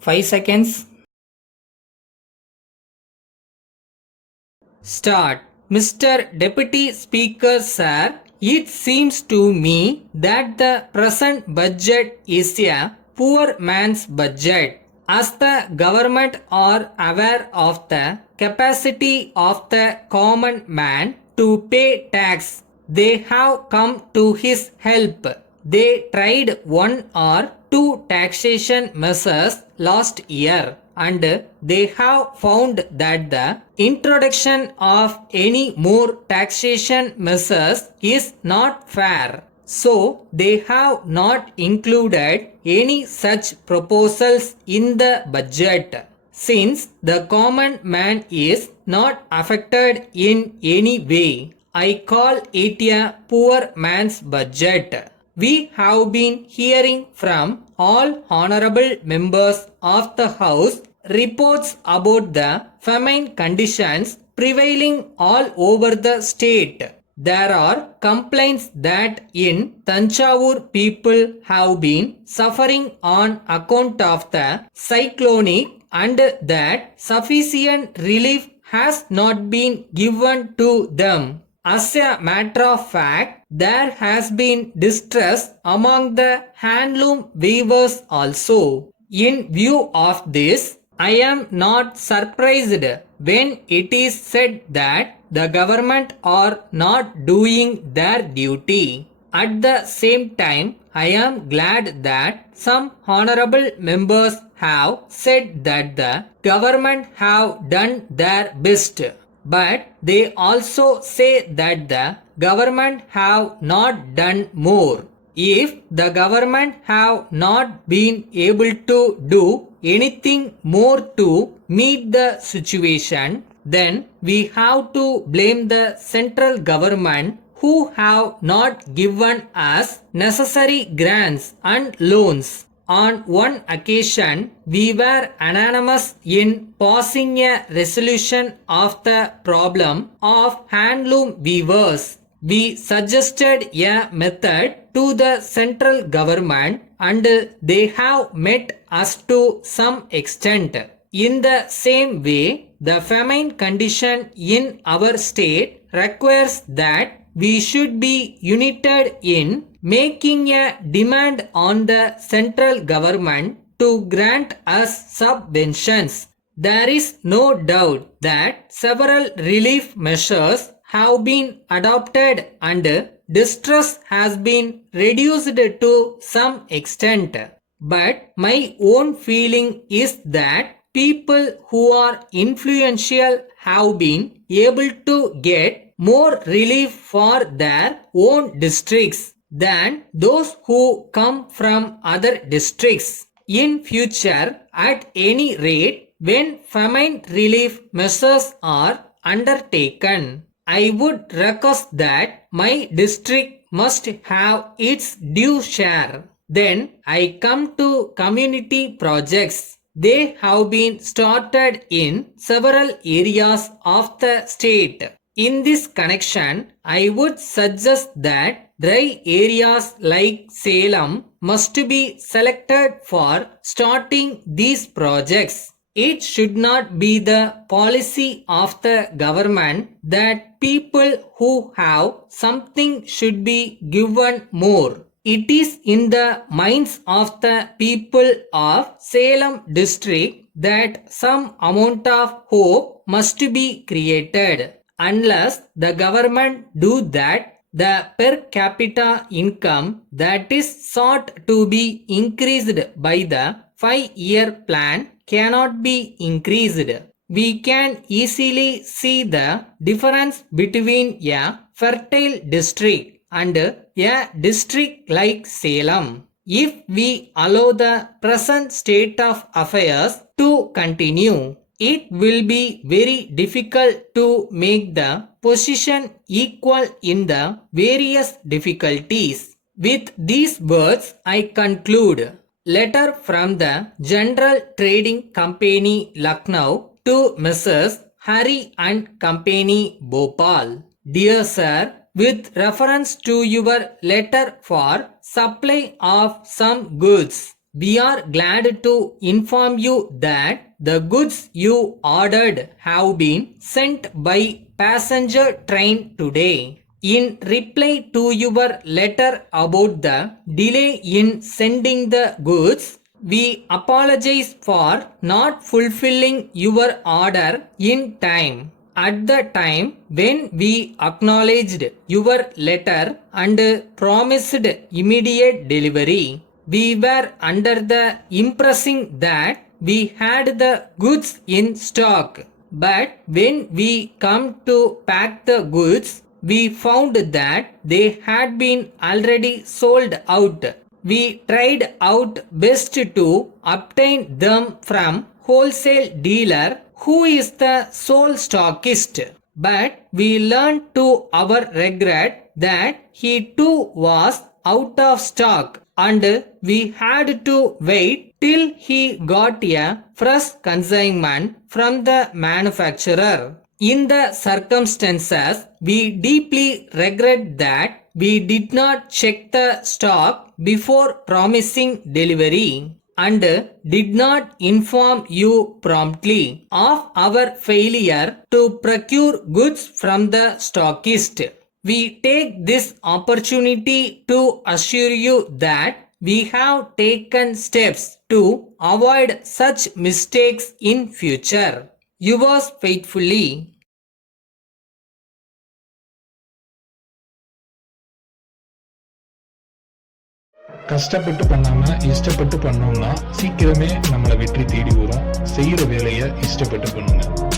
5 seconds. Start. Mr. Deputy Speaker, sir, it seems to me that the present budget is a poor man's budget. As the government are aware of the capacity of the common man to pay tax, they have come to his help. They tried one or two taxation measures last year and they have found that the introduction of any more taxation measures is not fair. So they have not included any such proposals in the budget. Since the common man is not affected in any way, I call it a poor man's budget. We have been hearing from all honorable members of the House reports about the famine conditions prevailing all over the state. There are complaints that in Tanjavur people have been suffering on account of the cyclonic and that sufficient relief has not been given to them. As a matter of fact, there has been distress among the handloom weavers also. In view of this, I am not surprised when it is said that the government are not doing their duty. At the same time, I am glad that some honorable members have said that the government have done their best. But they also say that the government have not done more. If the government have not been able to do anything more to meet the situation, then we have to blame the central government who have not given us necessary grants and loans. On one occasion, we were unanimous in passing a resolution of the problem of handloom weavers. We suggested a method to the central government and they have met us to some extent. In the same way, the famine condition in our state requires that we should be united in making a demand on the central government to grant us subventions. There is no doubt that several relief measures have been adopted and distress has been reduced to some extent. But my own feeling is that people who are influential have been able to get more relief for their own districts than those who come from other districts. In future, at any rate, when famine relief measures are undertaken, I would request that my district must have its due share. Then I come to community projects. They have been started in several areas of the state. In this connection, I would suggest that dry areas like Salem must be selected for starting these projects. It should not be the policy of the government that people who have something should be given more. It is in the minds of the people of Salem district that some amount of hope must be created. Unless the government do that, the per capita income that is sought to be increased by the 5-year plan cannot be increased. We can easily see the difference between a fertile district and a district like Salem. If we allow the present state of affairs to continue, it will be very difficult to make the position equal in the various difficulties. With these words, I conclude. Letter from the General Trading Company Lucknow to Mrs. Hari and Company Bhopal. Dear Sir, with reference to your letter for supply of some goods, We are glad to inform you that the goods you ordered have been sent by passenger train today. In reply to your letter about the delay in sending the goods, we apologize for not fulfilling your order in time. At the time when we acknowledged your letter and promised immediate delivery, we were under the impression that we had the goods in stock. But when we come to pack the goods, we found that they had been already sold out. We tried out best to obtain them from wholesale dealer who is the sole stockist. But we learned to our regret that he too was out of stock and we had to wait till he got a fresh consignment from the manufacturer. In the circumstances, we deeply regret that we did not check the stock before promising delivery and did not inform you promptly of our failure to procure goods from the stockist. We take this opportunity to assure you that we have taken steps to avoid such mistakes in future. Yours faithfully. கஷ்டப்பட்டு பண்ணாம இஷ்டப்பட்டு பண்ணோம்னா சீக்கிரமே நம்மளை வெற்றி தேடி வரும். செய்யற வேலையை இஷ்டப்பட்டு பண்ணுங்க.